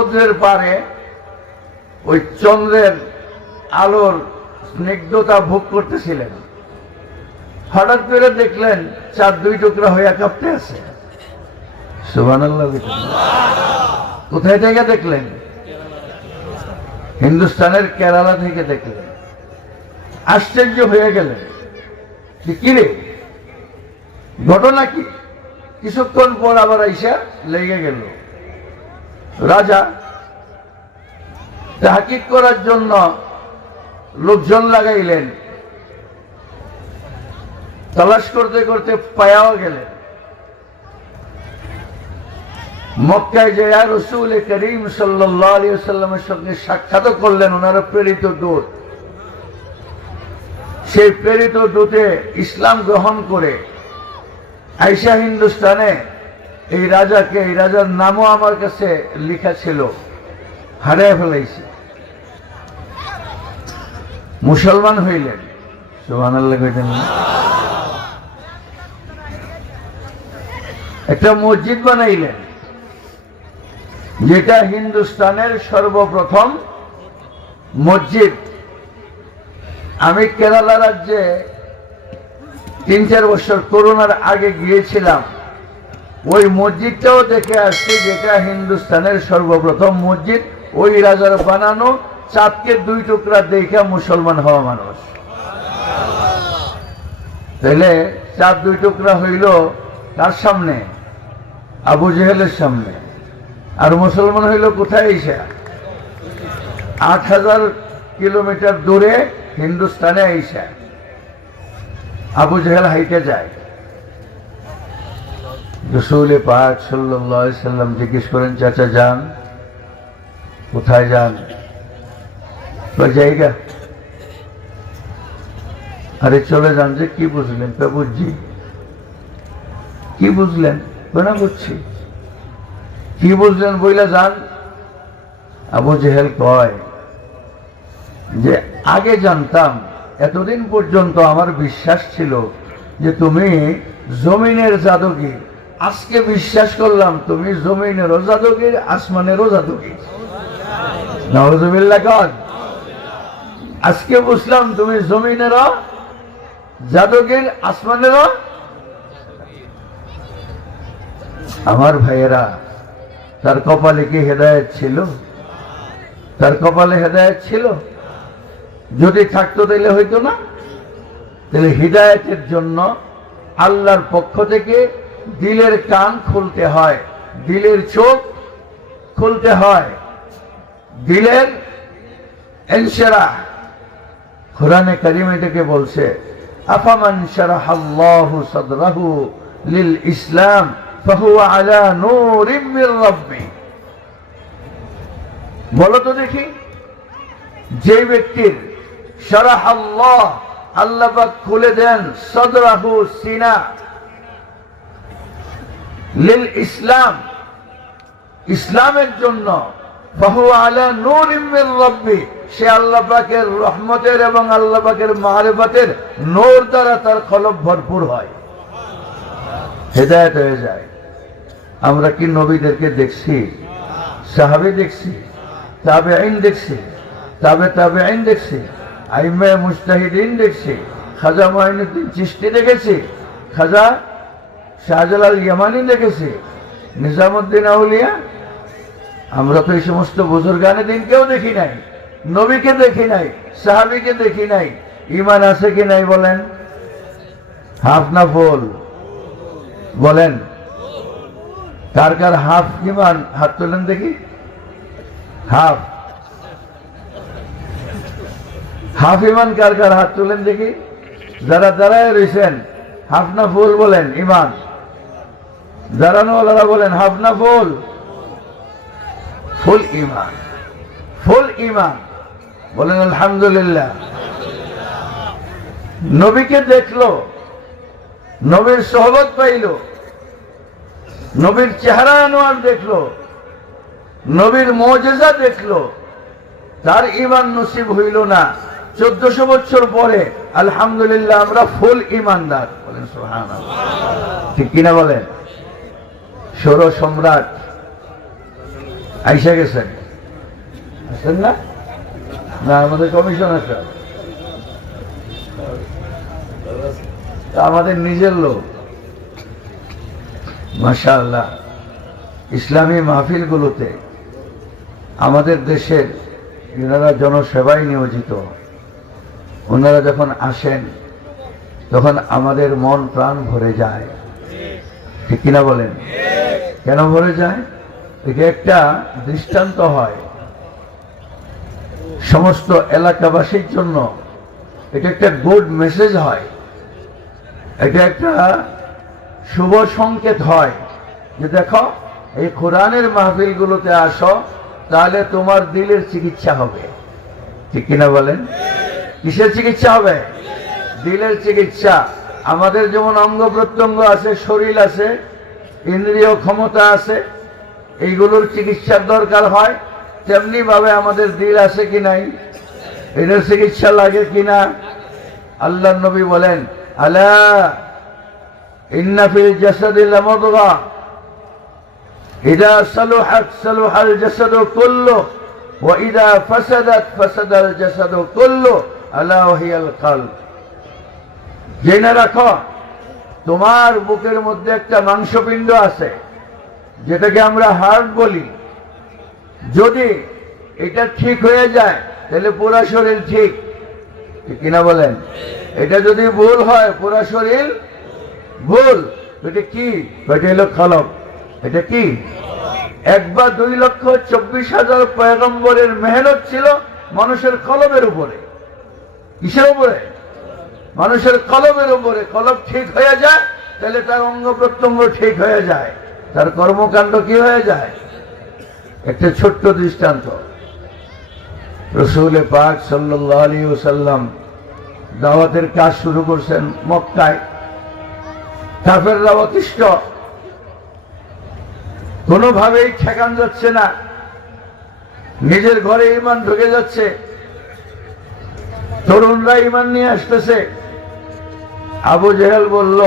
সমুদ্রের পাড়ে ওই চন্দ্রের আলোর স্নিগ্ধতা ভোগ করতেছিলেন। হঠাৎ করে দেখলেন চাঁদ দুই টুকরা হইয়া কাঁপতে আছে। সুবহানাল্লাহ। কোথায় থেকে দেখলেন? হিন্দুস্তানের কেরালা থেকে দেখলেন। আশ্চর্য হয়ে গেলেন, কিরে ঘটনা কি? কিছুক্ষণ পর আবার আইসা লেগে গেল। রাজা তাহকিক করার জন্য লোকজন লাগাইলেন। তালাশ করতে করতে পায়াও গেলেন। মক্কায় যে রাসূল করিম সাল্লাল্লাহু আলাইহি ওয়াসাল্লামের সঙ্গে সাক্ষাৎ করলেন ওনার প্রেরিত দূত। সেই প্রেরিত দূতে ইসলাম গ্রহণ করে আইসা হিন্দুস্তানে এই রাজাকে, এই রাজার নামও আমার কাছে লেখা ছিল, হারিয়ে ফেলাইছে। মুসলমান হইলেন। সুবহানাল্লাহ কইতেন না? একটা মসজিদ বানাইলেন, যেটা হিন্দুস্তানের সর্বপ্রথম মসজিদ। আমি কেরালা রাজ্যে 3-4 বছর করোনার আগে গিয়েছিলাম। ওই মসজিদটাও দেখে আসছি, যেটা হিন্দুস্তানের সর্বপ্রথম মসজিদ। ওই রাজার বানানো, চাঁদকে 2 টুকরা দেখে মুসলমান হওয়া মানুষ। তাহলে চাঁদ 2 টুকরা হইল তার সামনে, আবু জেহেলের সামনে। আর মুসলমান হইল কোথায়? এসে 8000 কিলোমিটার দূরে হিন্দুস্তানে আইসা আবু জেহেল হাইটে যায়। রাসূল পাক সাল্লাল্লাহু আলাইহি সাল্লাম জিজ্ঞেস করেন, চাচা যান কোথায়? যান ওই জায়গা। আরে চলে যান। যে কি বুঝলেন? বুঝছি। কি বুঝলেন? না বুঝছি। কি বুঝলেন বইলা যান। আবু জেহেল কয় যে আগে জানতাম, এতদিন পর্যন্ত আমার বিশ্বাস ছিল যে তুমি জমিনের জাদুগির। আজকে বিশ্বাস করলাম তুমি জমিনেরও জাদুগির, আসমানেরও জাদুগির। নাউযুবিল্লাহ কন। আজকে বুঝলাম তুমি জমিনেরও জাদুগির, আসমানেরও। আমার ভাইয়েরা, তার কপালে কি হেদায়েত ছিল? তার কপালে হেদায়েত ছিল? যদি থাকতো তাহলে হইতো না? তাহলে হিদায়াতের জন্য আল্লাহর পক্ষ থেকে দিলের কান খুলতে হয়, দিলের চোখ খুলতে হয়, দিলের ইনশিরাহ। কোরআনে কারিমে থেকে বলছে, আফামান শারাহাল্লাহু সাদরাহু লিল ইসলাম ফাহুয়া আলা নূরিম মির রাব্বি। বলো তো দেখি, যে ব্যক্তির শারাহাল্লাহ, আল্লাহ পাক খুলে দেন, সাদরাহু সিনা, লিল ইসলাম, ইসলামের জন্য, ফাহুয়া আলা নূরিম মির রাব্বি, সে আল্লাহ পাকের রহমতের এবং আল্লাহ পাকের মারিফাতের নূর দ্বারা তার কলব ভরপুর হয়, হেদায়েত হয়ে যায়। আমরা কি নবীদেরকে দেখছি? সাহাবী দেখছি, তাবেঈন দেখছি, তাবেঈন দেখছি, আইম্মায়ে মুজতাহিদিন দেখছি, খাজা মুঈনুদ্দিন চিশতি দেখেছি, খাজা শাহজালাল ইয়ামানি দেখেছি, নিজামুদ্দিন আউলিয়া। আমরা তো এই সমস্ত বুজুর্গানে দিনকেও দেখি নাই, নবীকে দেখি নাই, সাহাবীকে দেখি নাই। ঈমান আছে কি নাই বলেন? হাফ না ফুল? বলেন কার কার হাফ ঈমান? হাত তোলেন দেখি। হাফ, হাফ ঈমান কার কার? হাত তোলেন দেখি। যারা দাঁড়ায় রয়েছেন হাফ না ফুল বলেন ঈমান? দাঁড়ানোওয়ালারা বলেন হাফ না ফুল? ফুল ঈমান, ফুল ঈমান। বলেন আলহামদুলিল্লাহ। নবীকে দেখলো, নবীর সোহবত পাইল, নবীর চেহারা আনোয়ার দেখলো, নবীর মুজিজা দেখলো, তার ঈমান নসিব হইল না। 1400 বছর পরে আলহামদুলিল্লাহ আমরা ফুল ঈমানদার। বলেন সুবহানাল্লাহ। ঠিক কিনা বলেন? সৌর সম্রাট আইসা গেছেন, আসছেন না? না, আমাদের কমিশন আছে, আমাদের নিজের লোক। মাশাআল্লাহ, ইসলামী মাহফিলগুলোতে আমাদের দেশের যারা জনসেবায় নিয়োজিত, ওনারা যখন আসেন তখন আমাদের মন প্রাণ ভরে যায়, ঠিক কিনা বলেন? কেন ভরে যায়? এটা একটা দৃষ্টান্ত হয় সমস্ত এলাকাবাসীর জন্য, এটা একটা গুড মেসেজ হয়, এটা একটা শুভ সংকেত হয় যে দেখো এই কোরআনের মাহফিলগুলোতে আসো, তাহলে তোমার দিলের চিকিৎসা হবে, ঠিক কিনা বলেন? কিসের চিকিৎসা হবে? দিলের চিকিৎসা। আমাদের যেমন অঙ্গ প্রত্যঙ্গ আছে, শরীর আছে, ইন্দ্রিয় ক্ষমতা আছে, এইগুলোর চিকিৎসার দরকার হয়, তেমনি ভাবে আমাদের দিল আছে কি নাই, এটার চিকিৎসা লাগে কিনা? আল্লাহর নবী বলেন, আলা ইন্না ফিল জাসাদি লামাদগা ইযা সালুহাত সালুহাল জাসাদু কুল্লু ওয়া ইযা ফাসাদাত ফাসাদাল জাসাদু কুল্লু আলা ওয়াহিয়াল কলব। জেনে রাখো, তোমার বুকের মধ্যে একটা মাংসপিণ্ড আছে যেটাকে আমরা হার্ট বলি, যদি এটা ঠিক হয়ে যায় তাহলে পুরা শরীর ঠিক, কিনা বলেন? এটা যদি ভুল হয় পুরা শরীর ভুল। এটা কি? এটা হলো কলব। এটা কি? 1,02,24,000 পয়গম্বরের মেহনত ছিল মানুষের কলবের উপরে। কিসের উপরে? মানুষের কলবের উপরে। কলব ঠিক হয়ে যায় তাহলে তার অঙ্গ প্রত্যঙ্গ ঠিক হয়ে যায়, তার কর্মকাণ্ড কি হয়ে যায়। একটা ছোট্ট দৃষ্টান্ত, রাসূল পাক সাল্লাল্লাহু আলাইহি ওয়াসাল্লাম দাওয়াতের কাজ শুরু করছেন মক্কায়। কাফেররা অতিষ্ঠ, কোনোভাবেই ঠেকান যাচ্ছে না, নিজের ঘরে ঈমান ঢুকে যাচ্ছে, তরুণরা ঈমান নিয়ে আসতেছে। আবু জেহেল বলল,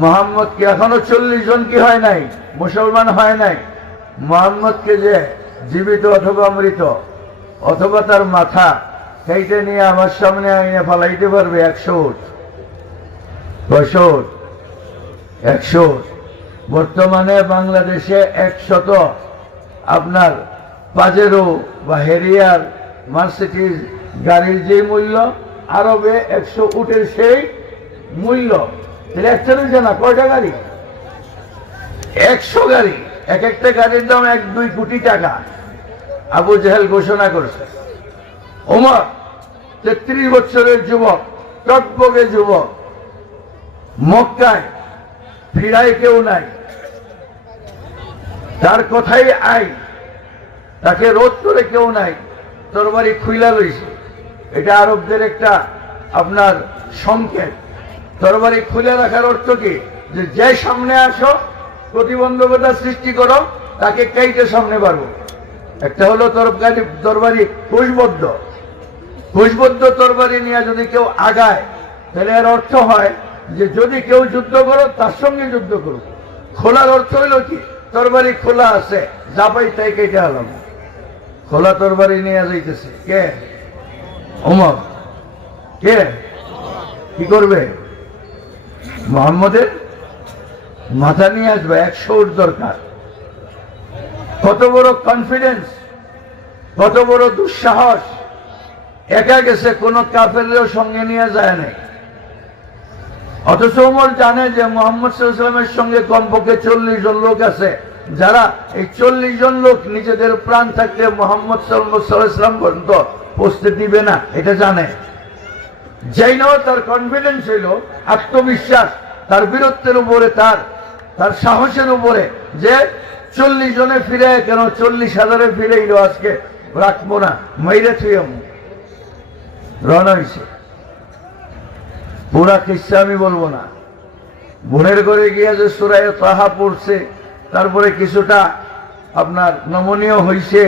মুহাম্মদকে এখনো 40 জন কি হয় নাই, মুসলমান হয় নাই, মুহাম্মদকে যে জীবিত অথবা মৃত অথবা তার মাথা কেটে নিয়ে আমার সামনে আইনে ফালাইতে পারবে 100 উট। 100 উট। বর্তমানে বাংলাদেশে 100 আপনার পাজেরো বা হেরিয়ার মার্সিডিজ গাড়ির যে মূল্য, আরবে 100 উটের সেই মূল্য। তাহলে একটা রয়েছে না, কয়টা গাড়ি? 100 গাড়ি। এক একটা গাড়ির দাম 1-2 কোটি টাকা। আবু জেহেল ঘোষণা করছে। ওমর 33 বছরের যুবক, টকবগে যুবক, মক্কায় ফিরায় কেউ নাই, তার কথাই আইন, তাকে রোধ করে কেউ নাই, তরবারি খুইলা লইছে। এটা আরবদের একটা আপনার সংকেত। তরবারি খুলে রাখার অর্থ কি? যে সামনে আসো, প্রতিবন্ধকতা সৃষ্টি করো, তাকে কেটে সামনে পারবো। একটা হলো তরবারি কুশবদ্ধ তরবারি নিয়ে যদি কেউ আগায়, তাহলে এর অর্থ হয় যে যদি কেউ যুদ্ধ করো তার সঙ্গে যুদ্ধ করো। খোলার অর্থ হইল কি? তরবারি খোলা আছে, জাপাই তাই কেটে আলাম। খোলা তরবারি নিয়ে যাইতেছে কে? ওমর। কে? কি করবে? মুহাম্মদের মাথা নিয়ে আসবে। 100 উট দরকার। কত বড় কনফিডেন্স, কত বড় দুঃসাহস! একা গেছে, কোন কাফেরও সঙ্গে নিয়ে যায় নাই। অথচ ওমর জানে যে মুহাম্মদ সাল্লাল্লাহু আলাইহি ওয়াসাল্লামের সঙ্গে কমপক্ষে 40 জন লোক আছে, যারা এই 40 জন লোক নিজেদের প্রাণ থাকতে মুহাম্মদ সাল্লাল্লাহু আলাইহি ওয়াসাল্লাম পর্যন্ত পৌঁছতে দিবে না, এটা জানে। যাই না, তার কনফিডেন্স হইল, আত্মবিশ্বাস তার বীরত্বের উপরে, তার সাহসের উপরে, যে 40 জনে ফিরে কেন 40,000-এ ফিরে এলো, আজকে রাখবো না, মাইরে থুয়ে রওনা হয়েছে। পুরা কিস্সা আমি বলবো না। বোনের ঘরে গিয়ে যে সূরা তাহা পড়ছে, তারপরে কিছুটা আপনার নমনীয় হয়েছে।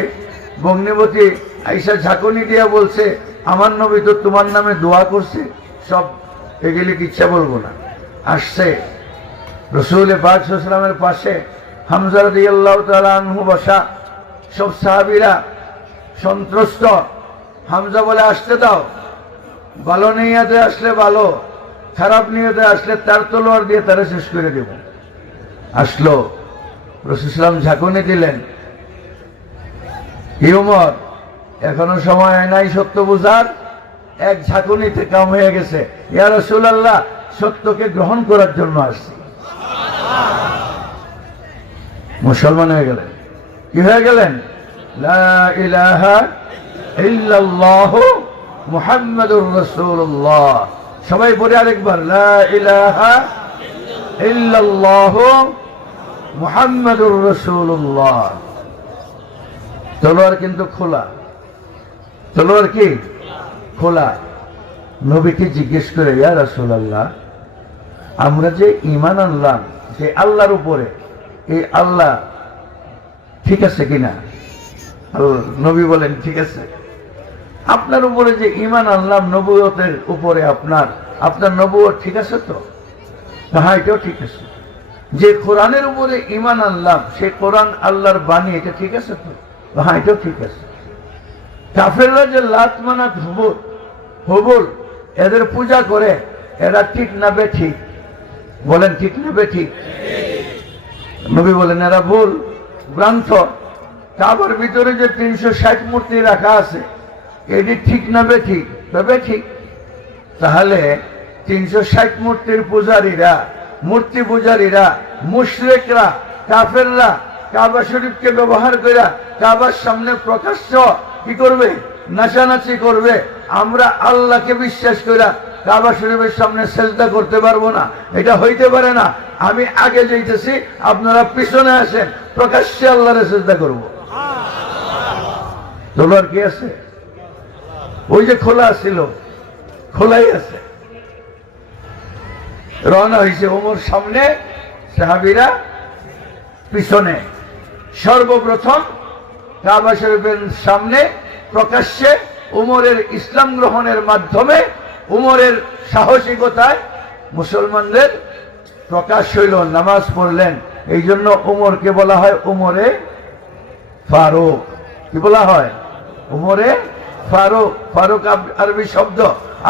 ভগ্নিপতি আইসা ঝাঁকুনি দিয়া বলছে, আমার নবী তো তোমার নামে দোয়া করছে। সব এগুলি কিচ্ছা বলবো না। আসছে রাসূল পাক সাল্লাল্লাহু আলাইহি ওয়াসাল্লামের পাশে হামজা রাদিয়াল্লাহু তাআলা আনহু বসা, সব সাহাবীরা সন্ত্রস্ত। হামজা বলে, আসতে দাও, ভালো নিয়তে আসলে ভালো, খারাপ নিয়তে আসলে তার তলোয়ার দিয়ে তারা শেষ করে দেব। আসলো, রাসূল সাল্লাল্লাহু আলাইহি ওয়াসাল্লাম ঝাঁকুনি দিলেন, কি ওমর, এখনো সময় হয় নাই সত্য বুঝার? এক ঝাঁকুনিতে কাম হয়ে গেছে। ইয়া রাসূলুল্লাহ, সত্যকে গ্রহণ করার জন্য আসছি। মুসলমান হয়ে গেলেন। কি হয়ে গেলেন? লা ইলাহা ইল্লাল্লাহু মুহাম্মাদুর রাসূলুল্লাহ। সবাই বলে আরেকবার, লা ইলাহা ইল্লাল্লাহু মুহাম্মাদুর রাসূলুল্লাহ। তলোয়ার কিন্তু খোলা। তলোয়ার কি খোলা? নবীকে জিজ্ঞেস করে, ইয়া রাসূলুল্লাহ, আমরা যে ঈমান আনলাম যে আল্লাহর উপরে, এই আল্লাহ ঠিক আছে কিনা? নবী বলেন, ঠিক আছে। আপনার উপরে যে ঈমান আনলাম নবুয়তের উপরে, আপনার নবুয়ত ঠিক আছে তো? হ্যাঁ, এটাও ঠিক আছে। যে কোরআনের উপরে ঈমান আনলাম, সেই কোরআন আল্লাহর বাণী, এটা ঠিক আছে তো? হ্যাঁ, এটাও ঠিক আছে। কাফেররা যে লাত মানাত হুবল এদের পূজা করে, এরা ঠিক না বেঠিক? বলেন, ঠিক না বেঠিক? নবী বলেন, এরা ভুল ভ্রান্ত। কাবার ভিতরে যে 360 মূর্তি রাখা আছে, এটি ঠিক না বেঠিক? বেঠিক। তাহলে 360 মূর্তির পূজারীরা, মূর্তি পূজারীরা, মুশরিকরা, কাফেররা কাবা শরীফকে ব্যবহার করে কাবার সামনে প্রকাশ্য কি করবে? নাচানাচি করবে। আমরা আল্লাহকে বিশ্বাস করে কাবা শরীফের সামনে সেজদা করতে পারবো না, এটা হইতে পারে না। আমি আগে যাইতেছি, আপনারা পিছনে আসেন, প্রকাশ্যে আল্লাহরে সেজদা করব। তলোয়ার কি আছে? ওই যে খোলা ছিল, খোলাই আছে। রওনা হয়েছে, ওমর সামনে, সাহাবীরা পিছনে। সর্বপ্রথম কাবা শরীফের সামনে প্রকাশ্যে উমরের ইসলাম গ্রহণের মাধ্যমে, উমরের সাহসিকতায় মুসলমানদের প্রকাশ হইল। নামাজ পড়লেন। এই জন্য উমরকে বলা হয় উমরে ফারুক। কি বলা হয়? উমরে ফারুক। ফারুক আরবি শব্দ,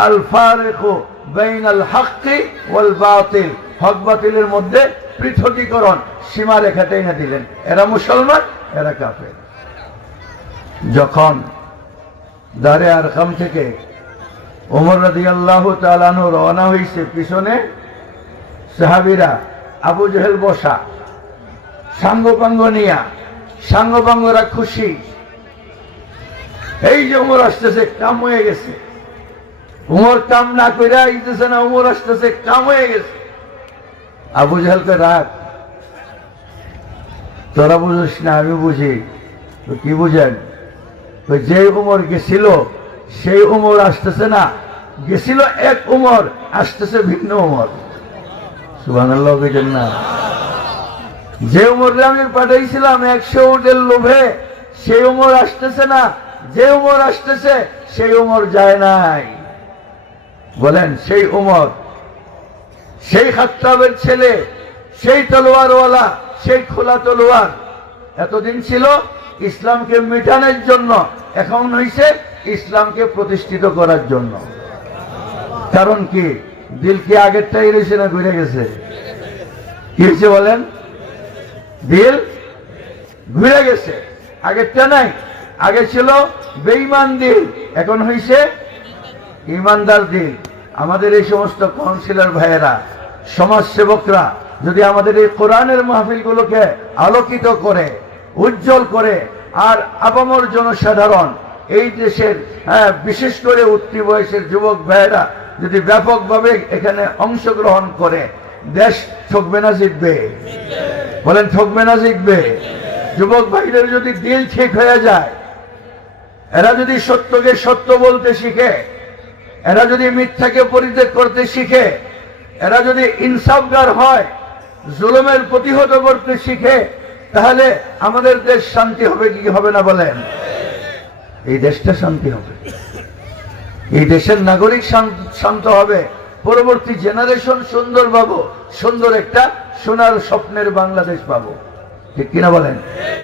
আল ফারিকু বাইনাল হাক্কি ওয়াল বাতিল, হক বাতিলের মধ্যে পৃথকীকরণ, সীমা রেখা টেনে দিলেন। এরা মুসলমান, এরা কাফের। যখন দারে আরকাম থেকে ওমর রাদিয়াল্লাহু তাআলা আনহু রওনা হয়েছে, পিছনে সাহাবীরা, আবু জেহেল বসা, সাঙ্গপাঙ্গ নিয়া, সাঙ্গপাঙ্গরা খুশি। এই যে উমর আসতেছে, কাম হয়ে গেছে। উমর কাম না কইরা আইতেছে না, উমর আসতেছে, কাম হয়ে গেছে। আবু জেহেলকে রাগ, তোরা বুঝিস না, আমি বুঝি। তো কি বুঝেন? যে উমর গেছিল সেই উমর আসতেছে না, গেছিল এক উমর, আসতেছে ভিন্ন উমর। সুবহানাল্লাহ কইতেন না? যে উমরে আমি পাঠাইছিলাম 100 উটের লোভে, সেই উমর আসতেছে না, যে উমর আসতেছে সেই উমর যায় নাই। বলেন, সেই উমর, সেই খাত্তাবের ছেলে, সেই তলোয়ারওয়ালা, সেই খোলা তলোয়ার এতদিন ছিল ইসলামকে মিটানোর জন্য, এখন হইছে ইসলামকে প্রতিষ্ঠিত করার জন্য। কারণ কি? দিল কি আগেরটাই রয়েছে না ঘুরে গেছে? কি হয়েছে বলেন? দিল ঘুরে গেছে, আগেরটা নাই। আগে ছিল বেঈমান দিল, এখন হইছে ইমানদার দিল। আমাদের এই সমস্ত কাউন্সিলর ভাইয়েরা, সমাজসেবকরা যদি আমাদের এই কোরআনের মাহফিলগুলোকে আলোকিত করে, উজ্জ্বল করে, আর আপামর জনসাধারণ, এই দেশের বিশেষ করে উঠতি বয়সের যুবক ভাইয়েরা যদি ব্যাপকভাবে এখানে অংশগ্রহণ করে, দেশ ঠকবে না জিতবে? বলেন, ঠকবে না জিতবে? যুবক ভাইদের যদি দিল ঠিক হয়ে যায়, এরা যদি সত্যকে সত্য বলতে শিখে, এরা যদি মিথ্যাকে পরিত্যাগ করতে শিখে, এরা যদি ইনসাফগার হয়, জুলুমের প্রতিহত করতে শিখে, তাহলে আমাদের দেশ শান্তি হবে কি হবে না? বলেন, এই দেশটা শান্তি হবে, এই দেশের নাগরিক শান্ত হবে, পরবর্তী জেনারেশন সুন্দর পাবো, সুন্দর একটা সোনার স্বপ্নের বাংলাদেশ পাবো। ঠিক কিনা বলেন?